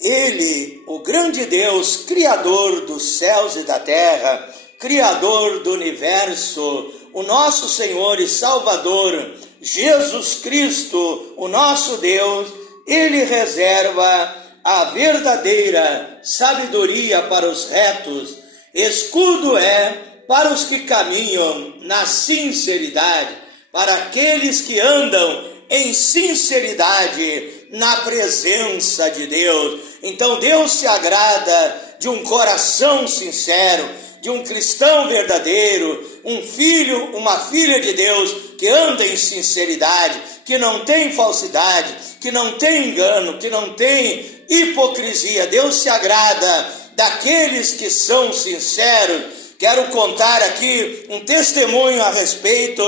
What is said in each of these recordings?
Ele, o grande Deus, Criador dos céus e da terra, Criador do universo, o nosso Senhor e Salvador, Jesus Cristo, o nosso Deus, Ele reserva a verdadeira sabedoria para os retos, escudo é para os que caminham na sinceridade, para aqueles que andam em sinceridade na presença de Deus. Então Deus se agrada de um coração sincero, de um cristão verdadeiro, um filho, uma filha de Deus que anda em sinceridade, que não tem falsidade, que não tem engano, que não tem hipocrisia. Deus se agrada daqueles que são sinceros. Quero contar aqui um testemunho a respeito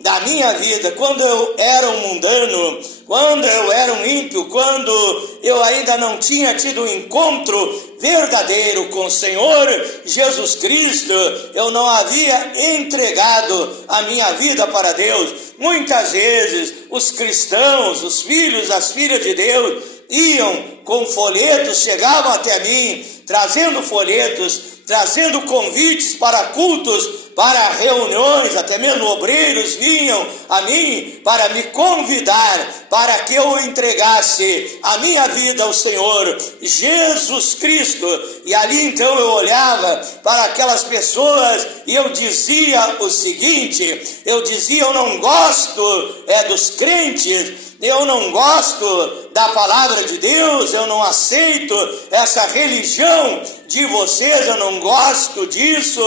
da minha vida, quando eu era um mundano, quando eu era um ímpio, quando eu ainda não tinha tido um encontro verdadeiro com o Senhor Jesus Cristo, eu não havia entregado a minha vida para Deus. Muitas vezes os cristãos, os filhos, as filhas de Deus, iam com folhetos, chegavam até mim, trazendo folhetos, trazendo convites para cultos, para reuniões, até mesmo obreiros vinham a mim para me convidar, para que eu entregasse a minha vida ao Senhor Jesus Cristo. E ali então eu olhava para aquelas pessoas e eu dizia o seguinte, eu não gosto dos crentes, eu não gosto da palavra de Deus, eu não aceito essa religião de vocês, eu não gosto disso.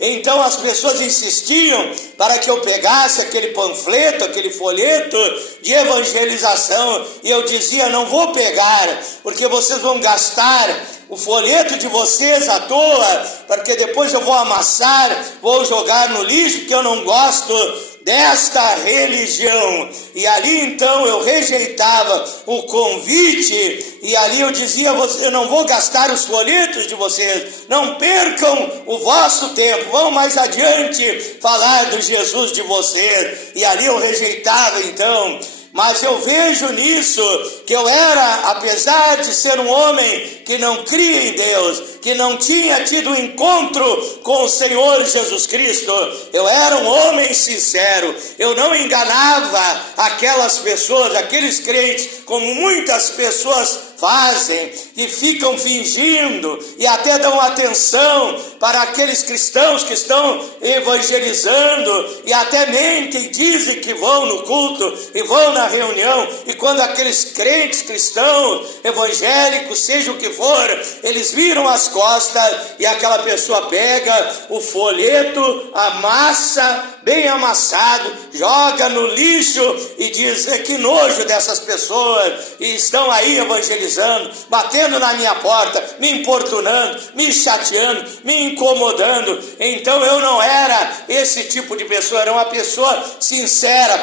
Então as pessoas insistiam para que eu pegasse aquele panfleto, aquele folheto de evangelização, e eu dizia, não vou pegar, porque vocês vão gastar o folheto de vocês à toa, porque depois eu vou amassar, vou jogar no lixo, porque eu não gosto desta religião. E ali então eu rejeitava o convite, e ali eu dizia, eu não vou gastar os folhetos de vocês, não percam o vosso tempo, vão mais adiante falar do Jesus de vocês. E ali eu rejeitava então. Mas eu vejo nisso que eu era, apesar de ser um homem que não cria em Deus, que não tinha tido um encontro com o Senhor Jesus Cristo, eu era um homem sincero, eu não enganava aquelas pessoas, aqueles crentes, como muitas pessoas fazem, e ficam fingindo e até dão atenção para aqueles cristãos que estão evangelizando e até mentem, dizem que vão no culto e vão na reunião, e quando aqueles crentes cristãos, evangélicos, seja o que for, eles viram as costas e aquela pessoa pega o folheto, amassa, bem amassado, joga no lixo e diz, que nojo dessas pessoas, e estão aí evangelizando, batendo na minha porta, me importunando, me chateando, me incomodando. Então eu não era esse tipo de pessoa, era uma pessoa sincera,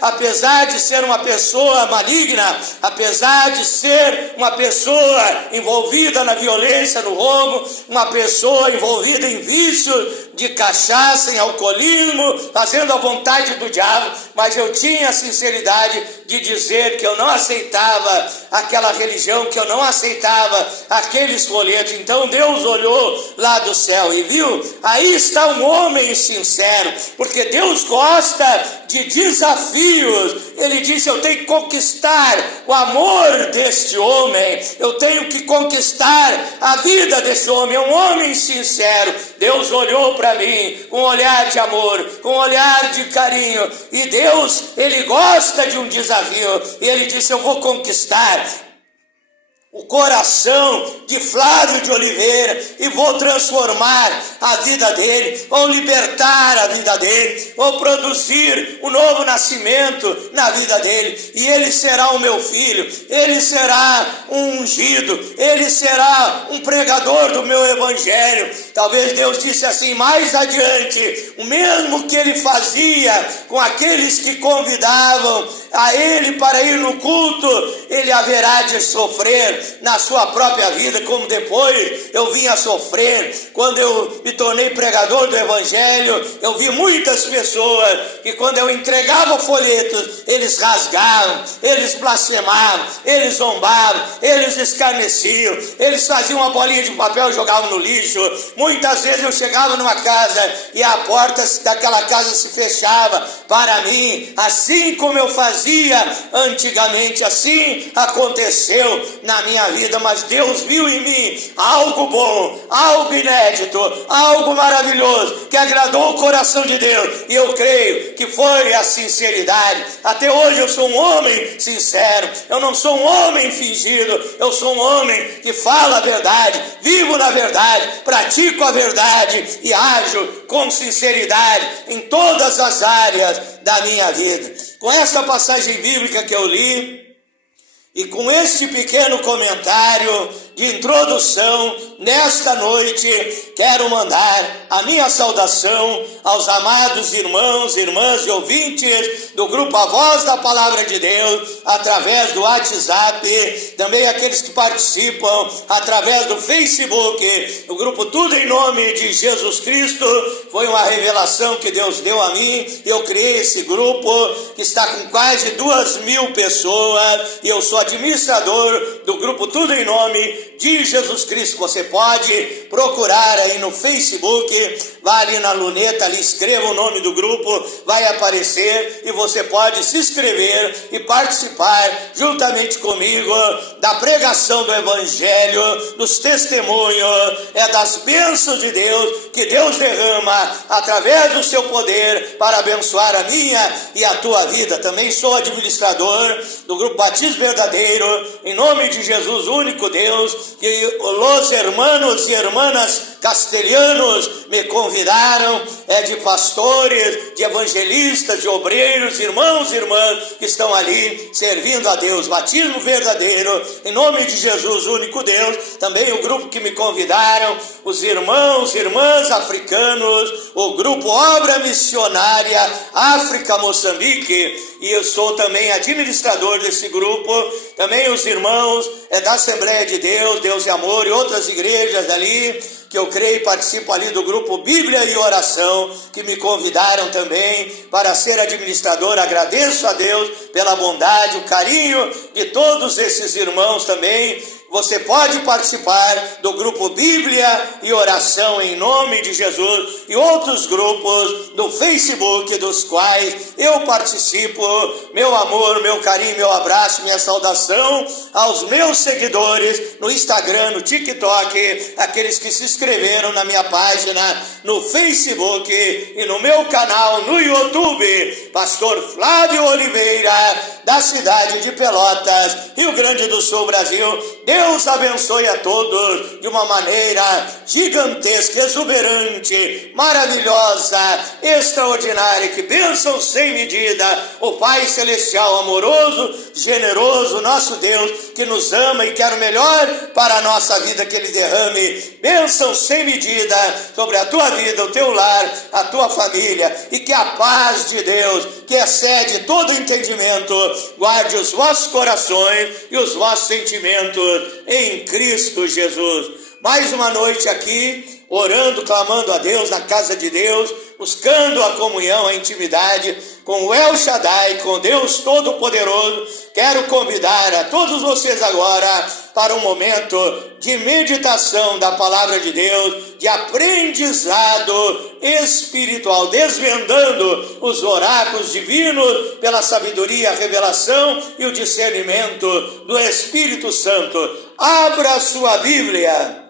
apesar de ser uma pessoa maligna, apesar de ser uma pessoa envolvida na violência, no roubo, uma pessoa envolvida em vício de cachaça, em alcoolismo, fazendo a vontade do diabo, mas eu tinha a sinceridade de dizer que eu não aceitava aquela religião, que eu não aceitava aqueles folhetos. Então Deus olhou lá do céu e viu, aí está um homem sincero, porque Deus gosta de desafios. Ele disse, eu tenho que conquistar o amor deste homem, eu tenho que conquistar a vida desse homem, é um homem sincero. Deus olhou para mim com um olhar de amor, com um olhar de carinho, e Deus, Ele gosta de um desafio, e Ele disse, eu vou conquistar o coração de Flávio de Oliveira e vou transformar a vida dele, vou libertar a vida dele, vou produzir um novo nascimento na vida dele, e ele será o meu filho, ele será um ungido, ele será um pregador do meu evangelho. Talvez Deus disse assim mais adiante, o mesmo que ele fazia com aqueles que convidavam a ele para ir no culto, ele haverá de sofrer sofrer na sua própria vida, como depois eu vim a sofrer quando eu me tornei pregador do Evangelho. Eu vi muitas pessoas que quando eu entregava folhetos, eles rasgavam, eles blasfemavam, eles zombavam, eles escarneciam, eles faziam uma bolinha de papel e jogavam no lixo. Muitas vezes eu chegava numa casa e a porta daquela casa se fechava para mim, assim como eu fazia antigamente. Assim aconteceu na minha vida, mas Deus viu em mim algo bom, algo inédito, algo maravilhoso, que agradou o coração de Deus, e eu creio que foi a sinceridade. Até hoje eu sou um homem sincero, eu não sou um homem fingido, eu sou um homem que fala a verdade, vivo na verdade, pratico a verdade e ajo com sinceridade em todas as áreas da minha vida. Com essa passagem bíblica que eu li e com este pequeno comentário de introdução, nesta noite quero mandar a minha saudação aos amados irmãos, irmãs e ouvintes do grupo A Voz da Palavra de Deus, através do WhatsApp, também aqueles que participam através do Facebook, o grupo Tudo em Nome de Jesus Cristo. Foi uma revelação que Deus deu a mim, eu criei esse grupo que está com quase 2.000 pessoas, e eu sou administrador do grupo Tudo em Nome de Jesus Cristo. Você pode procurar aí no Facebook, vá ali na luneta, ali escreva o nome do grupo, vai aparecer, e você pode se inscrever e participar juntamente comigo da pregação do Evangelho, dos testemunhos, das bênçãos de Deus, que Deus derrama através do seu poder para abençoar a minha e a tua vida. Também sou administrador do grupo Batismo Verdadeiro, em nome de Jesus, único Deus, que os hermanos e hermanas castelhanos me convidaram, de pastores, de evangelistas, de obreiros, irmãos e irmãs que estão ali servindo a Deus. Batismo Verdadeiro, em nome de Jesus, único Deus. Também o grupo que me convidaram, os irmãos e irmãs africanos, o grupo Obra Missionária África Moçambique, e eu sou também administrador desse grupo. Também os irmãos da Assembleia de Deus, Deus e Amor, e outras igrejas ali, que eu creio, participo ali do grupo Bíblia e Oração, que me convidaram também para ser administrador. Agradeço a Deus pela bondade, o carinho de todos esses irmãos também. Você pode participar do grupo Bíblia e Oração em nome de Jesus e outros grupos do Facebook, dos quais eu participo. Meu amor, meu carinho, meu abraço, minha saudação aos meus seguidores no Instagram, no TikTok, aqueles que se inscreveram na minha página no Facebook e no meu canal no YouTube, Pastor Flávio Oliveira, da cidade de Pelotas, Rio Grande do Sul, Brasil. Deus abençoe a todos de uma maneira gigantesca, exuberante, maravilhosa, extraordinária. Que bênção sem medida. O Pai Celestial, amoroso, generoso, nosso Deus, que nos ama e quer o melhor para a nossa vida, que Ele derrame bênção sem medida sobre a tua vida, o teu lar, a tua família, e que a paz de Deus, que excede todo entendimento, guarde os vossos corações e os vossos sentimentos em Cristo Jesus. Mais uma noite aqui, orando, clamando a Deus, na casa de Deus, buscando a comunhão, a intimidade com o El Shaddai, com Deus Todo-Poderoso. Quero convidar a todos vocês agora para um momento de meditação da Palavra de Deus, de aprendizado espiritual, desvendando os oráculos divinos pela sabedoria, a revelação e o discernimento do Espírito Santo. Abra sua Bíblia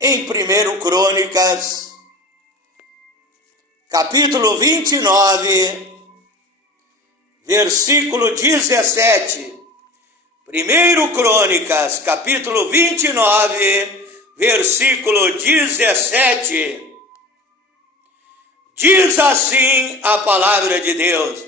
em 1 Crônicas, capítulo 29, versículo 17. 1 Crônicas, capítulo 29, versículo 17. Diz assim a palavra de Deus: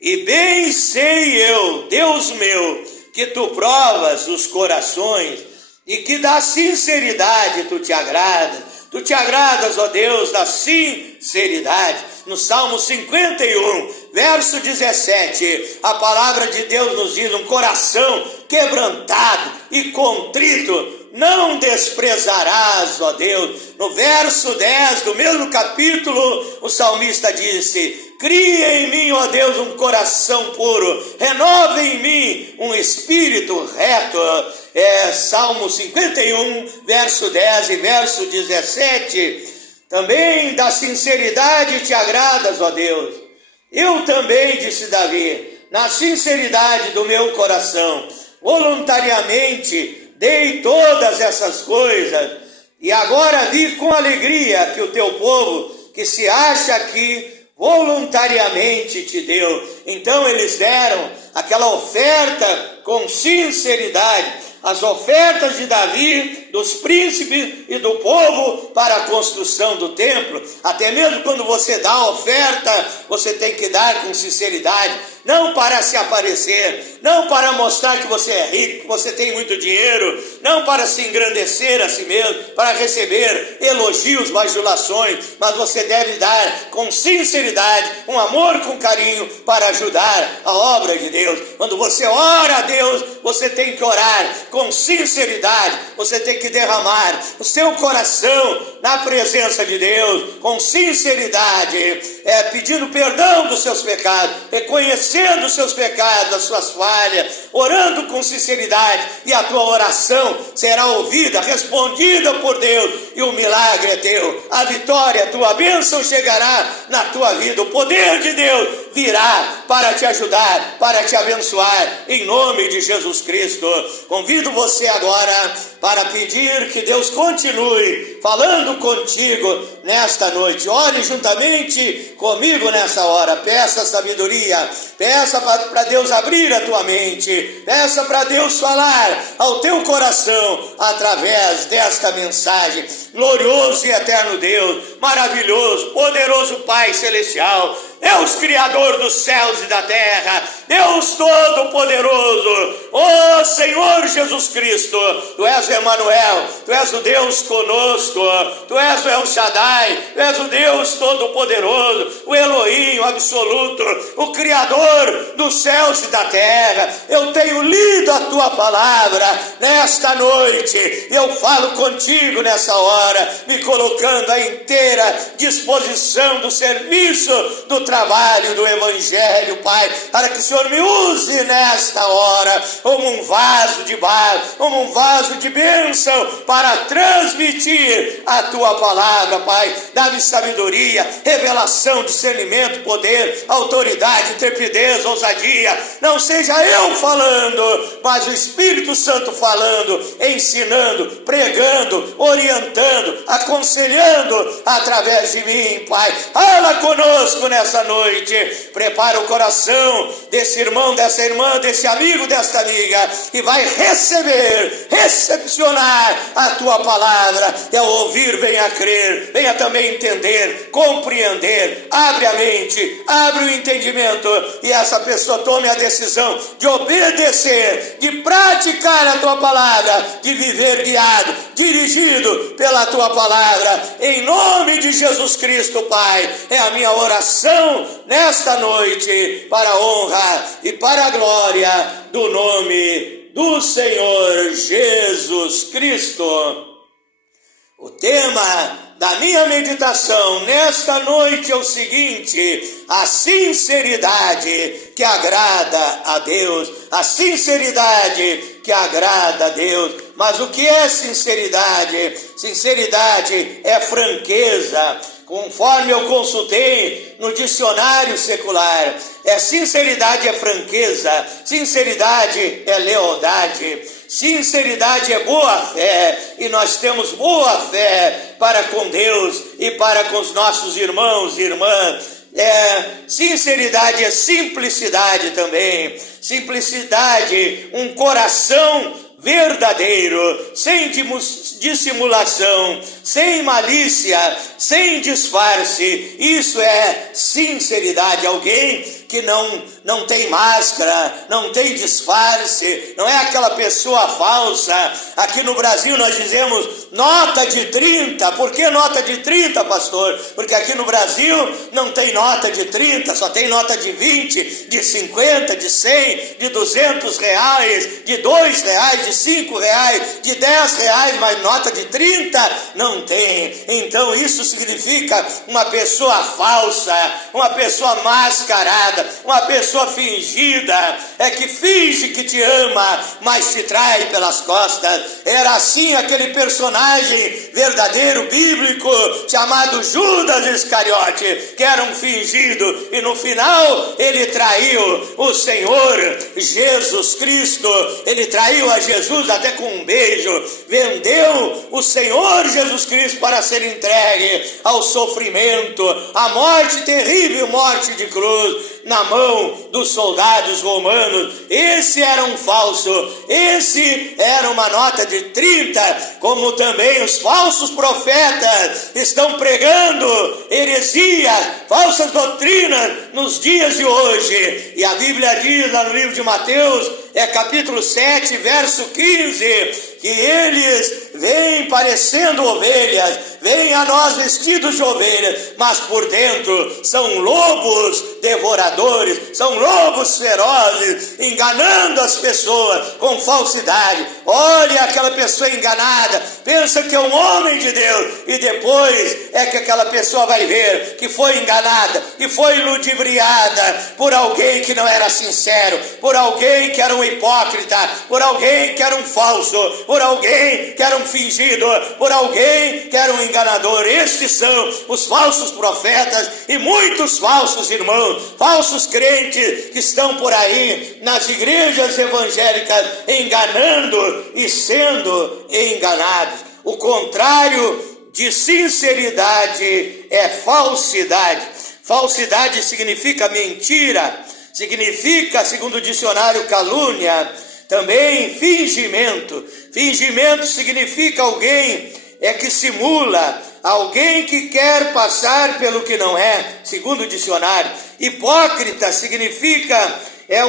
e bem sei eu, Deus meu, que tu provas os corações, e que da sinceridade tu te agradas. Tu te agradas, ó Deus, da sinceridade. No Salmo 51, verso 17, a palavra de Deus nos diz: um coração quebrantado e contrito não desprezarás, ó Deus. No verso 10 do mesmo capítulo, o salmista disse: cria em mim, ó Deus, um coração puro, renova em mim um espírito reto. Salmo 51, verso 10 e verso 17. Também da sinceridade te agradas, ó Deus. Eu também, disse Davi, na sinceridade do meu coração, voluntariamente dei todas essas coisas, e agora vi com alegria que o teu povo, que se acha aqui, voluntariamente te deu. Então eles deram aquela oferta com sinceridade, as ofertas de Davi, dos príncipes e do povo para a construção do templo. Até mesmo quando você dá a oferta, você tem que dar com sinceridade, não para se aparecer, não para mostrar que você é rico, que você tem muito dinheiro, não para se engrandecer a si mesmo, para receber elogios, bajulações, mas você deve dar com sinceridade, um amor, com carinho, para ajudar a obra de Deus. Quando você ora a Deus, você tem que orar com sinceridade, você tem que derramar o seu coração na presença de Deus, com sinceridade, pedindo perdão dos seus pecados, reconhecendo os seus pecados, as suas falhas, orando com sinceridade, e a tua oração será ouvida, respondida por Deus, e o milagre é teu, a vitória é tua, a bênção chegará na tua vida, o poder de Deus virá para te ajudar, para te abençoar, em nome de Jesus Cristo. Convido você agora para pedir que Deus continue falando contigo nesta noite. Ore juntamente comigo nessa hora, peça sabedoria, peça para Deus abrir a tua mente, peça para Deus falar ao teu coração através desta mensagem. Glorioso e eterno Deus, maravilhoso, poderoso Pai Celestial, Deus Criador dos céus e da terra, Deus Todo-Poderoso, ó Senhor Jesus Cristo, Tu és o Emanuel, Tu és o Deus conosco, Tu és o El Shaddai, Tu és o Deus Todo-Poderoso, o Elohim, o absoluto, o Criador dos céus e da terra. Eu tenho lido a Tua palavra nesta noite, eu falo contigo nessa hora, me colocando à inteira disposição do serviço, do trabalho do Evangelho, Pai, para que o Senhor me use nesta hora como um vaso de barro, como um vaso de bênção para transmitir a Tua palavra, Pai. Dá-me sabedoria, revelação, discernimento, poder, autoridade, intrepidez, ousadia. Não seja eu falando, mas o Espírito Santo falando, ensinando, pregando, orientando, aconselhando através de mim, Pai. Fala conosco nessa noite, prepara o coração desse irmão, dessa irmã, desse amigo, desta amiga, que vai recepcionar a Tua palavra, e ao ouvir venha crer, venha também entender, compreender, abre a mente, abre o entendimento, e essa pessoa tome a decisão de obedecer, de praticar a Tua palavra, de viver guiado, dirigido pela Tua palavra, em nome de Jesus Cristo, Pai. É a minha oração nesta noite, para a honra e para a glória do nome do Senhor Jesus Cristo. O tema da minha meditação nesta noite é o seguinte: a sinceridade que agrada a Deus, a sinceridade que agrada a Deus. Mas o que é sinceridade? Sinceridade é franqueza, conforme eu consultei no dicionário secular. Sinceridade é franqueza, sinceridade é lealdade, sinceridade é boa fé, e nós temos boa fé para com Deus e para com os nossos irmãos e irmãs. Sinceridade é simplicidade também, simplicidade, um coração verdadeiro, sem dissimulação, sem malícia, sem disfarce. Isso é sinceridade. Alguém que não tem máscara, não tem disfarce, não é aquela pessoa falsa. Aqui no Brasil nós dizemos nota de 30. Por que nota de 30, pastor? Porque aqui no Brasil não tem nota de 30, só tem nota de 20, de 50, de 100, de 200 reais, de 2 reais, de 5 reais, de 10 reais, mas nota de 30 não tem. Então isso significa uma pessoa falsa, uma pessoa mascarada, uma pessoa fingida, que finge que te ama, mas te trai pelas costas. Era assim aquele personagem verdadeiro, bíblico, chamado Judas Iscariote, que era um fingido, e no final ele traiu o Senhor Jesus Cristo. Ele traiu a Jesus até com um beijo, vendeu o Senhor Jesus Cristo para ser entregue ao sofrimento, à morte terrível, morte de cruz, na mão dos soldados romanos. Esse era um falso, esse era uma nota de 30, como também os falsos profetas estão pregando heresia, falsas doutrinas nos dias de hoje. E a Bíblia diz lá no livro de Mateus, capítulo 7, verso 15, que eles vêm parecendo ovelhas, vêm a nós vestidos de ovelhas, mas por dentro são lobos devoradores, são lobos ferozes, enganando as pessoas com falsidade. Olha aquela pessoa enganada, pensa que é um homem de Deus, e depois que aquela pessoa vai ver que foi enganada e foi ludibriada por alguém que não era sincero, por alguém que era um hipócrita, por alguém que era um falso, por alguém que era um fingido, por alguém que era um enganador. Estes são os falsos profetas e muitos falsos irmãos, falsos crentes que estão por aí nas igrejas evangélicas enganando e sendo enganados. O contrário de sinceridade é falsidade. Falsidade significa mentira, significa, segundo o dicionário, calúnia. Também fingimento. Fingimento significa alguém que simula, alguém que quer passar pelo que não é, segundo o dicionário. Hipócrita significa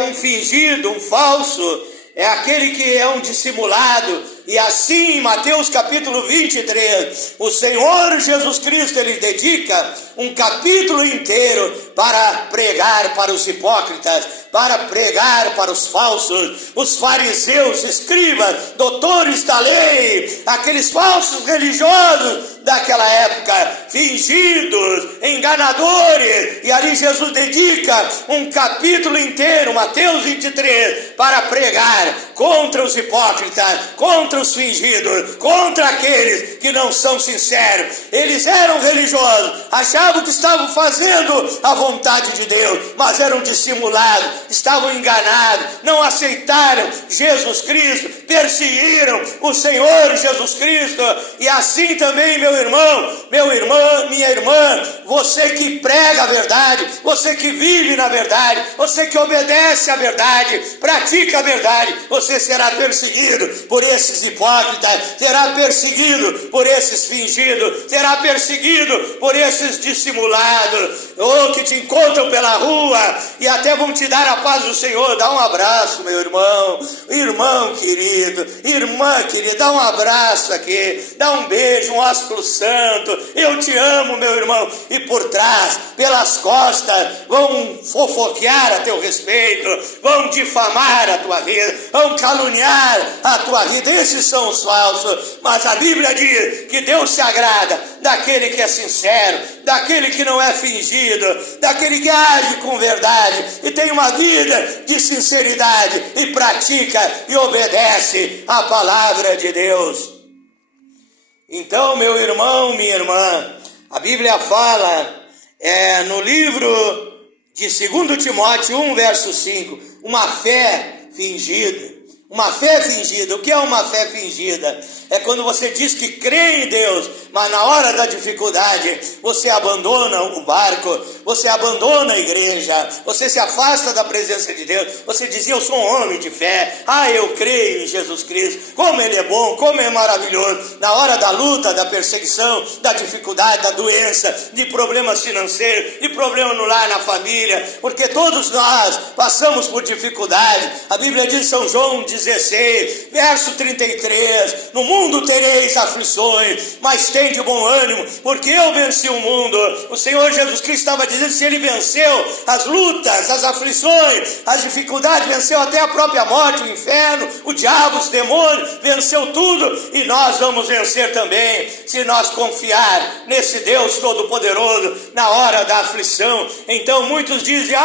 um fingido, um falso, é aquele que é um dissimulado. E assim, em Mateus capítulo 23, o Senhor Jesus Cristo, ele dedica um capítulo inteiro para pregar para os hipócritas, para pregar para os falsos, os fariseus, escribas, doutores da lei, aqueles falsos religiosos daquela época, fingidos, enganadores. E ali Jesus dedica um capítulo inteiro, Mateus 23, para pregar contra os hipócritas, contra os fingidos, contra aqueles que não são sinceros. Eles eram religiosos, achavam que estavam fazendo a vontade de Deus, mas eram dissimulados, estavam enganados, não aceitaram Jesus Cristo, perseguiram o Senhor Jesus Cristo. E assim também, meu irmão, minha irmã, você que prega a verdade, você que vive na verdade, você que obedece à verdade, pratica a verdade, você será perseguido por esses hipócritas, será perseguido por esses fingidos, será perseguido por esses dissimulados, ou que te encontram pela rua e até vão te dar a paz do Senhor. Dá um abraço, meu irmão querido, irmã querida, dá um abraço aqui, dá um beijo, um ósculo santo. Eu te amo, meu irmão. E por trás, pelas costas, vão fofoquear a teu respeito, vão difamar a tua vida, vão caluniar a tua vida. Esses são os falsos. Mas a Bíblia diz que Deus se agrada daquele que é sincero, daquele que não é fingido, daquele que age com verdade e tem uma vida de sinceridade e pratica e obedece a palavra de Deus. Então, meu irmão, minha irmã, a Bíblia fala no livro de 2 Timóteo 1, verso 5, uma fé fingida, Uma fé fingida. O que é uma fé fingida? É quando você diz que crê em Deus, mas na hora da dificuldade você abandona o barco, você abandona a igreja, você se afasta da presença de Deus. Você diz: eu sou um homem de fé, eu creio em Jesus Cristo, como Ele é bom, como é maravilhoso. Na hora da luta, da perseguição, da dificuldade, da doença, de problemas financeiros, de problema no lar, na família, porque todos nós passamos por dificuldade. A Bíblia diz em São João 16, verso 33, no mundo tereis aflições, mas tende bom ânimo, porque eu venci o mundo. O Senhor Jesus Cristo estava dizendo: se Ele venceu as lutas, as aflições, as dificuldades, venceu até a própria morte, o inferno, o diabo, os demônios, venceu tudo, e nós vamos vencer também, se nós confiar nesse Deus Todo-Poderoso, na hora da aflição. Então muitos dizem: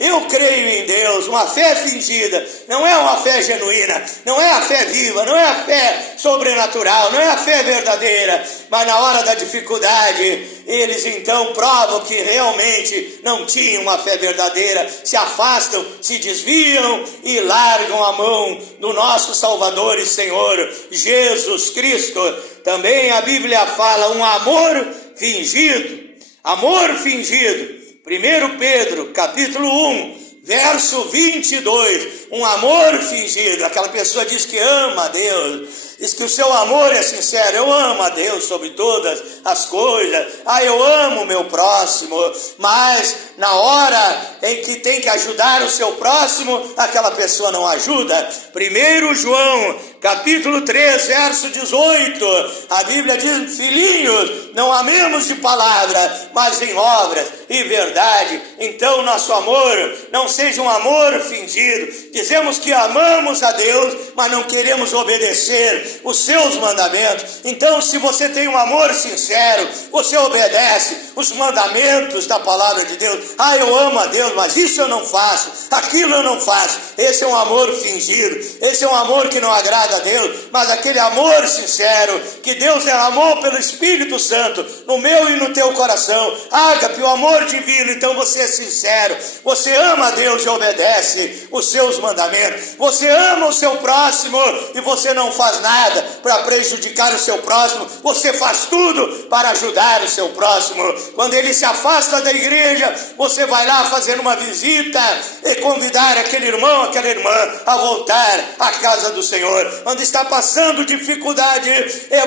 eu creio em Deus. Uma fé fingida não é uma fé genuína, não é a fé viva, não é a fé sobrenatural, não é a fé verdadeira. Mas na hora da dificuldade, eles então provam que realmente não tinham uma fé verdadeira, se afastam, se desviam e largam a mão do nosso Salvador e Senhor Jesus Cristo. Também a Bíblia fala um amor fingido. Amor fingido. 1 Pedro, capítulo 1, verso 22, um amor fingido. Aquela pessoa diz que ama a Deus, diz que o seu amor é sincero: eu amo a Deus sobre todas as coisas, eu amo o meu próximo, mas na hora em que tem que ajudar o seu próximo, aquela pessoa não ajuda. 1 João, capítulo 3, verso 18, a Bíblia diz: filhinhos, não amemos de palavra, mas em obras e verdade. Então nosso amor não seja um amor fingido. Dizemos que amamos a Deus, mas não queremos obedecer os seus mandamentos. Então, se você tem um amor sincero, você obedece os mandamentos da palavra de Deus. Eu amo a Deus, mas isso eu não faço, aquilo eu não faço. Esse é um amor fingido, esse é um amor que não agrada a Deus. Mas aquele amor sincero que Deus derramou pelo Espírito Santo no meu e no teu coração, ágape, o amor divino. Então você é sincero, você ama a Deus e obedece os seus mandamentos. Você ama o seu próximo e você não faz nada para prejudicar o seu próximo, você faz tudo para ajudar o seu próximo. Quando ele se afasta da igreja, você vai lá fazer uma visita e convidar aquele irmão, aquela irmã a voltar à casa do Senhor. Quando está passando dificuldade,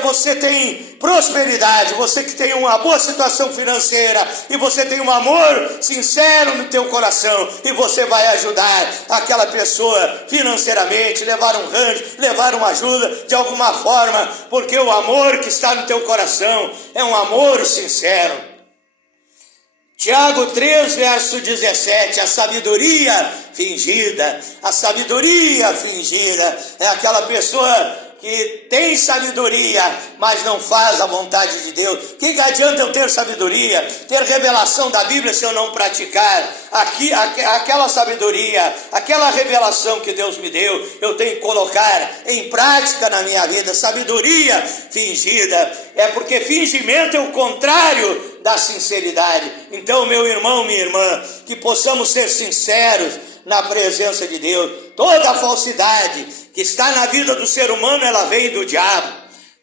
você tem prosperidade, você que tem uma boa situação financeira e você tem um amor sincero no teu coração, e você vai ajudar aquela pessoa financeiramente, levar um rancho, levar uma ajuda de alguma forma, porque o amor que está no teu coração é um amor sincero. Tiago 3, verso 17, a sabedoria fingida é aquela pessoa que tem sabedoria, mas não faz a vontade de Deus. O que adianta eu ter sabedoria, ter revelação da Bíblia, se eu não praticar aquela sabedoria, aquela revelação que Deus me deu? Eu tenho que colocar em prática na minha vida. Sabedoria fingida é porque fingimento é o contrário da sinceridade. Então, meu irmão, minha irmã, que possamos ser sinceros na presença de Deus. Toda a falsidade que está na vida do ser humano, ela vem do diabo,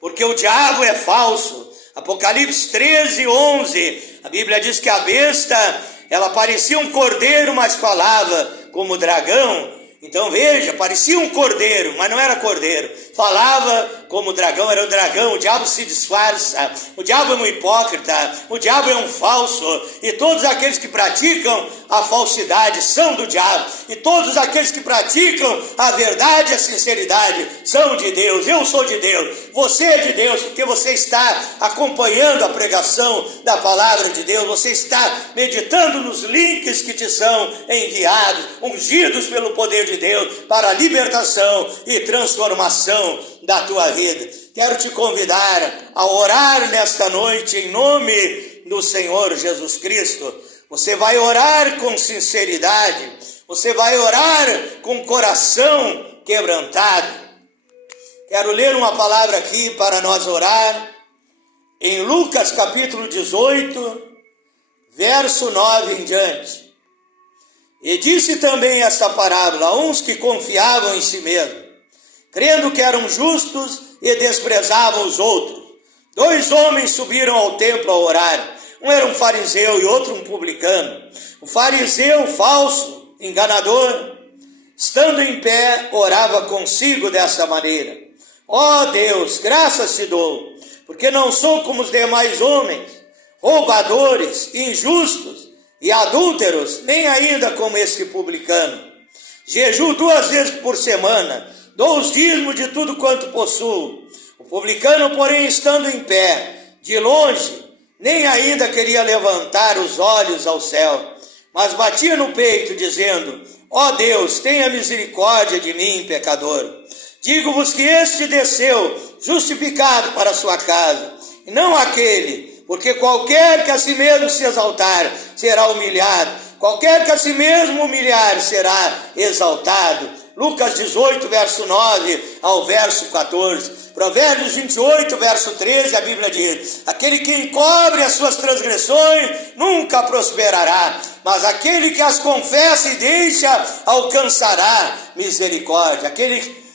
porque o diabo é falso. Apocalipse 13, 11, a Bíblia diz que a besta, ela parecia um cordeiro, mas falava como dragão. Então veja, parecia um cordeiro, mas não era cordeiro. Falava como dragão, era o dragão. O diabo se disfarça, o diabo é um hipócrita, o diabo é um falso. E todos aqueles que praticam a falsidade são do diabo. E todos aqueles que praticam a verdade e a sinceridade são de Deus. Eu sou de Deus, você é de Deus, porque você está acompanhando a pregação da palavra de Deus. Você está meditando nos links que te são enviados, ungidos pelo poder de Deus para a libertação e transformação da tua vida. Quero te convidar a orar nesta noite em nome do Senhor Jesus Cristo. Você vai orar com sinceridade, você vai orar com coração quebrantado. Quero ler uma palavra aqui para nós orar, em Lucas capítulo 18, verso 9 em diante. E disse também esta parábola a uns que confiavam em si mesmos: crendo que eram justos e desprezavam os outros. 2 homens subiram ao templo a orar. Um era um fariseu e outro um publicano. O fariseu, falso, enganador, estando em pé, orava consigo dessa maneira: ó Deus, graças te dou, porque não sou como os demais homens, roubadores, injustos e adúlteros, nem ainda como este publicano. Jejuo 2 vezes por semana, dou os dízimos de tudo quanto possuo. O publicano, porém, estando em pé, de longe, nem ainda queria levantar os olhos ao céu, mas batia no peito, dizendo: ó Deus, tenha misericórdia de mim, pecador. Digo-vos que este desceu justificado para a sua casa, e não aquele, porque qualquer que a si mesmo se exaltar será humilhado, qualquer que a si mesmo humilhar será exaltado. Lucas 18, verso 9 ao verso 14. Provérbios 28, verso 13, a Bíblia diz: aquele que encobre as suas transgressões nunca prosperará, mas aquele que as confessa e deixa alcançará misericórdia. Aquele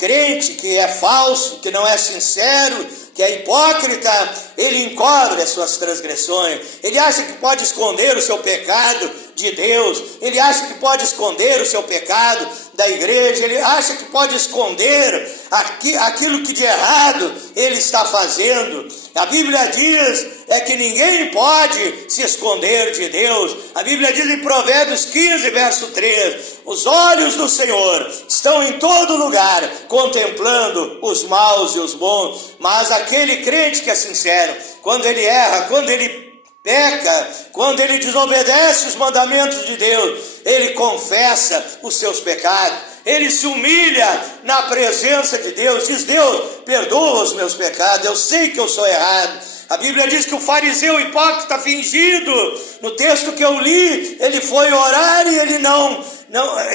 crente que é falso, que não é sincero, que é hipócrita, ele encobre as suas transgressões, ele acha que pode esconder o seu pecado de Deus, ele acha que pode esconder o seu pecado da igreja, ele acha que pode esconder aquilo que de errado ele está fazendo. A Bíblia diz que ninguém pode se esconder de Deus. A Bíblia diz em Provérbios 15, verso 3: os olhos do Senhor estão em todo lugar, contemplando os maus e os bons. Mas aquele crente que é sincero, quando ele erra, quando ele peca, quando ele desobedece os mandamentos de Deus, ele confessa os seus pecados, ele se humilha na presença de Deus, diz: Deus, perdoa os meus pecados, eu sei que eu sou errado. A Bíblia diz que o fariseu hipócrita fingido, no texto que eu li, ele foi orar e ele não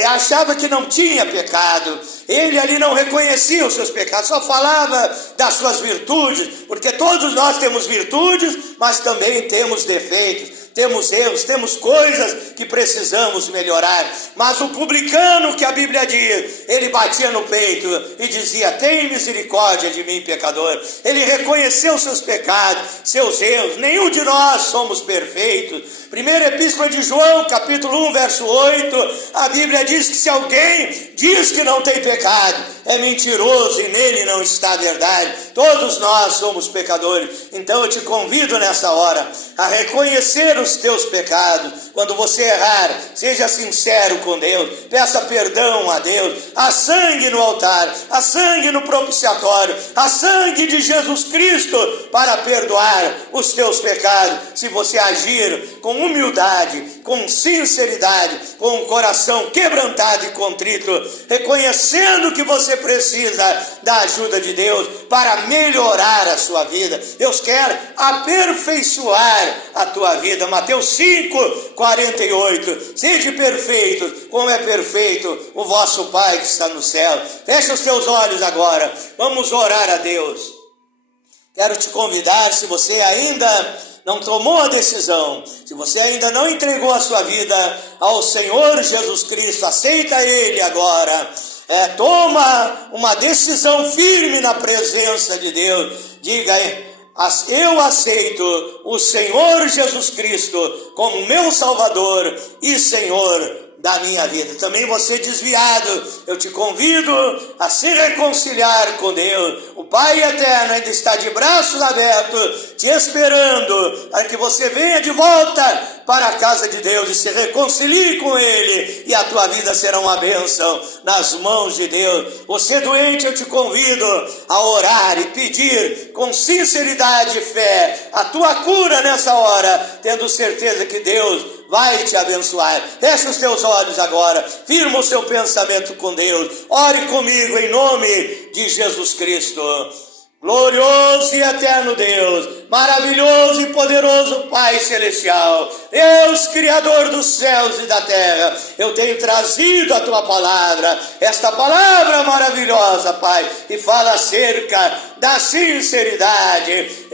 achava que não tinha pecado. Ele ali não reconhecia os seus pecados, só falava das suas virtudes, porque todos nós temos virtudes, mas também temos defeitos, temos erros, temos coisas que precisamos melhorar. Mas o publicano, que a Bíblia diz, ele batia no peito e dizia: tem misericórdia de mim, pecador. Ele reconheceu seus pecados, seus erros. Nenhum de nós somos perfeitos. Primeira Epístola de João, capítulo 1, verso 8, a Bíblia diz que se alguém diz que não tem pecado, é mentiroso e nele não está a verdade. Todos nós somos pecadores. Então eu te convido nessa hora a reconhecer os teus pecados. Quando você errar, seja sincero com Deus, peça perdão a Deus. Há sangue no altar, há sangue no propiciatório, há sangue de Jesus Cristo para perdoar os teus pecados. Se você agir com humildade, com sinceridade, com um coração quebrantado e contrito, reconhecendo que você precisa da ajuda de Deus para melhorar a sua vida. Deus quer aperfeiçoar a tua vida. Mateus 5, 48. Sede perfeitos, como é perfeito o vosso Pai que está no céu. Fecha os teus olhos agora. Vamos orar a Deus. Quero te convidar, se você ainda não tomou a decisão, se você ainda não entregou a sua vida ao Senhor Jesus Cristo, aceita Ele agora. Toma uma decisão firme na presença de Deus. Diga: eu aceito o Senhor Jesus Cristo como meu Salvador e Senhor da minha vida. Também você desviado, eu te convido a se reconciliar com Deus. O Pai eterno ainda está de braços abertos, te esperando para que você venha de volta para a casa de Deus e se reconcilie com Ele, e a tua vida será uma bênção nas mãos de Deus. Você doente, eu te convido a orar e pedir com sinceridade e fé a tua cura nessa hora, tendo certeza que Deus vai te abençoar. Feche os teus olhos agora, firma o seu pensamento com Deus, ore comigo em nome de Jesus Cristo. Glorioso e eterno Deus, maravilhoso e poderoso Pai Celestial, Deus Criador dos céus e da terra, eu tenho trazido a Tua palavra, esta palavra maravilhosa, Pai, que fala acerca da sinceridade.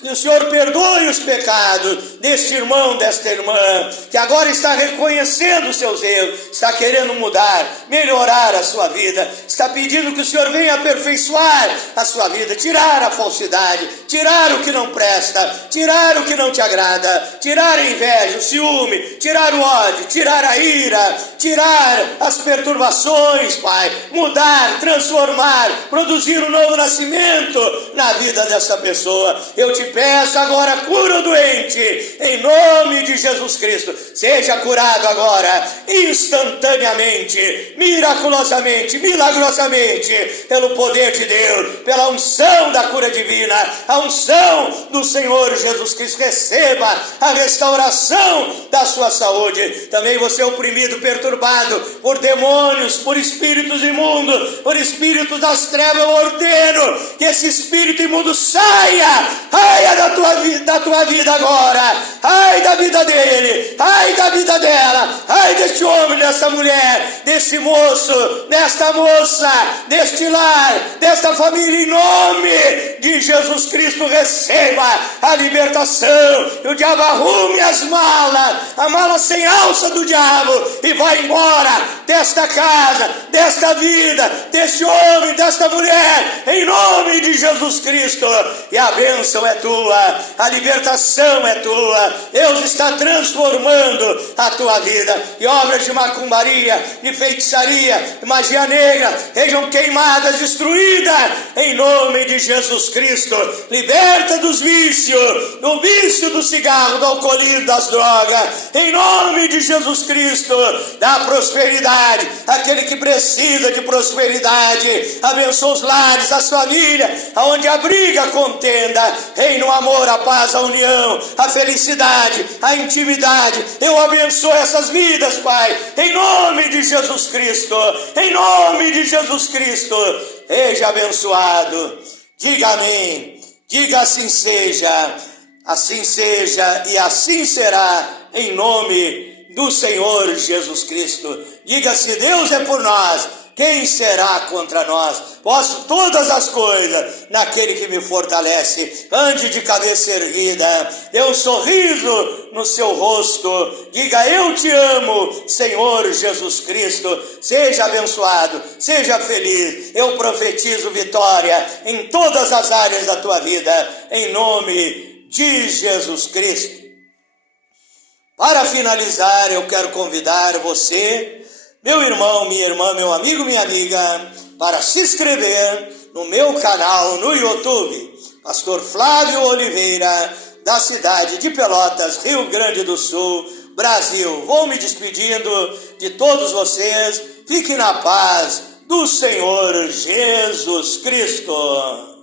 Que o Senhor perdoe os pecados deste irmão, desta irmã, que agora está reconhecendo os seus erros, está querendo mudar, melhorar a sua vida, está pedindo que o Senhor venha aperfeiçoar a sua vida, tirar a falsidade, tirar o que não presta, tirar o que não te agrada, tirar a inveja, o ciúme, tirar o ódio, tirar a ira, tirar as perturbações, Pai, mudar, transformar, produzir um novo nascimento na vida dessa pessoa. Eu te peço agora, cura o doente, em nome de Jesus Cristo. Seja curado agora, instantaneamente, miraculosamente, milagrosamente, pelo poder de Deus, pela unção da cura divina, a unção do Senhor Jesus Cristo. Receba a restauração da sua saúde. Também você oprimido, perturbado por demônios, por espíritos imundos, por espíritos das trevas, eu ordeno que esse espírito imundo saia da tua vida agora. Ai da vida dele, ai da vida dela, ai deste homem, desta mulher, deste moço, desta moça, deste lar, desta família, em nome de Jesus Cristo. Receba a libertação, que o diabo arrume as malas, a mala sem alça do diabo, e vai embora desta casa, desta vida, deste homem, desta mulher, em nome de Jesus Cristo. E a bênção é tua, a libertação é tua. Deus está transformando a tua vida, e obras de macumbaria, de feitiçaria, de magia negra sejam queimadas, destruídas, em nome de Jesus Cristo. Liberta dos vícios, do vício do cigarro, do alcoolismo, das drogas, em nome de Jesus Cristo. Dá prosperidade àquele que precisa de prosperidade. Abençoa os lares, as famílias, aonde abriga a contenda, reina o amor, a paz, a união, a felicidade, a intimidade. Eu abençoo essas vidas, Pai, em nome de Jesus Cristo, em nome de Jesus Cristo. Seja abençoado. Diga amém, diga assim seja e assim será, em nome do Senhor Jesus Cristo. Diga: se Deus é por nós, quem será contra nós? Posso todas as coisas naquele que me fortalece. Ande de cabeça erguida, dê um sorriso no seu rosto, diga: eu te amo, Senhor Jesus Cristo. Seja abençoado, seja feliz. Eu profetizo vitória em todas as áreas da tua vida, em nome de Jesus Cristo. Para finalizar, eu quero convidar você, meu irmão, minha irmã, meu amigo, minha amiga, para se inscrever no meu canal no YouTube, Pastor Flávio Oliveira, da cidade de Pelotas, Rio Grande do Sul, Brasil. Vou me despedindo de todos vocês. Fiquem na paz do Senhor Jesus Cristo.